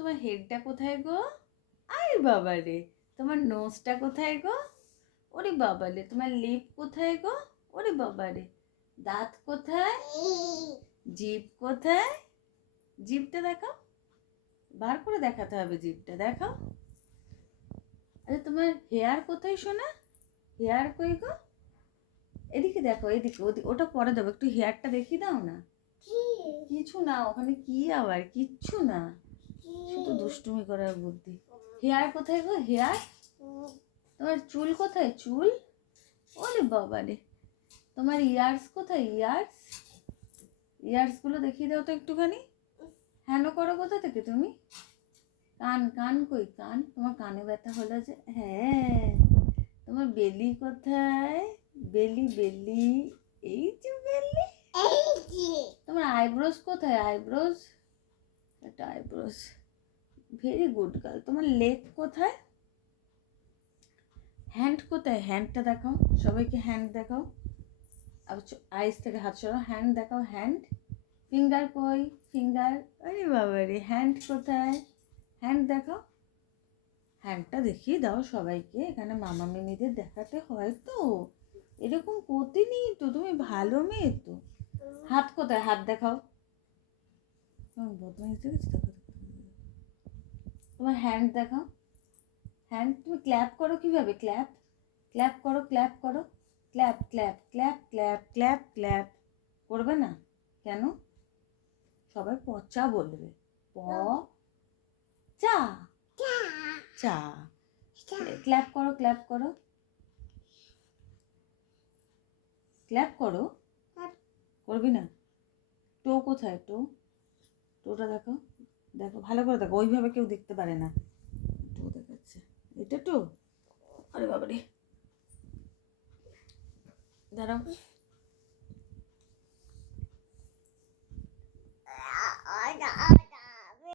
তোমার হেডটা কোথায় গো? আরে বাবা রে, তোমার নোজটা কোথায় গো? ওরে বাবা রে, তোমার লিপ কোথায় গো? ওরে বাবা রে, দাঁত কোথায়? জিভ কোথায়? জিভটা দেখাও, বার করে দেখাতে হবে, জিভটা দেখাও। আরে তোমার হেয়ার কোথায় শোনা? হেয়ার কই গো? এদিকে দেখো, এদিকে, ওটা পরে দেবো, একটু হেয়ারটা দেখিয়ে দাও না। কিছু না, ওখানে কি আবার, কিচ্ছু না, শুধু দুষ্টুমি করার বুদ্ধি। হেয়ার কোথায় গো? হেয়ার। তোমার চুল কোথায়? চুল। ওরে বাবা রে, তোমার ইয়ার্স কোথায়? ইয়ার্স। ইয়ার্স গুলো দেখিয়ে দাও তো একটুখানি। হ্যানো করো কোথা থেকে তুমি? কান, কান কই? কান, তোমার কানে ব্যথা হলো যে? হ্যাঁ। তোমার বেলি কোথায়? বেলি, বেলি, এই যে বেলি। তোমার আইব্রোজ কোথায়? আইব্রোজ, একটা আইব্রোজ, ভেরি গুড গার্ল। তোমার লেগ কোথায়? হ্যান্ড কোথায়? হ্যান্ডটা দেখাও, সবাইকে হ্যান্ড দেখাও। আইস থেকে হাত সরাও, হ্যান্ড দেখাও, হ্যান্ড। ফিঙ্গার কই? ফিঙ্গার। আরে বাবা রে, হ্যান্ড কোথায়? হ্যান্ড দেখাও। হ্যান্ডটা দেখিয়ে দাও সবাইকে, এখানে মামা মিমিদের দেখাতে হয় তো, এরকম করতে নেই তো, তুমি ভালো মেয়ে তো। হাত কোথায়? হাত দেখাও। বদমাইশ দেখেছি, দেখো। তোমার হ্যান্ড দেখাও, হ্যান্ড। তুমি ক্ল্যাপ করো কিভাবে? ক্ল্যাপ, ক্ল্যাপ করো, ক্ল্যাপ করো, clap, clap, clap, clap, clap, clap. করবে না কেন? সবাই পচা বলবে, প চা, চা। ক্ল্যাপ করো, ক্ল্যাপ করো, ক্ল্যাপ করো। করবি না? টো কোথায়? টো, টোটা দেখো, দেখো ভালো করে দেখো, ওইভাবে কেউ দেখতে পারে না। টো দেখাচ্ছে, এটা টো। আরে বাবারে, দাঁড়াও।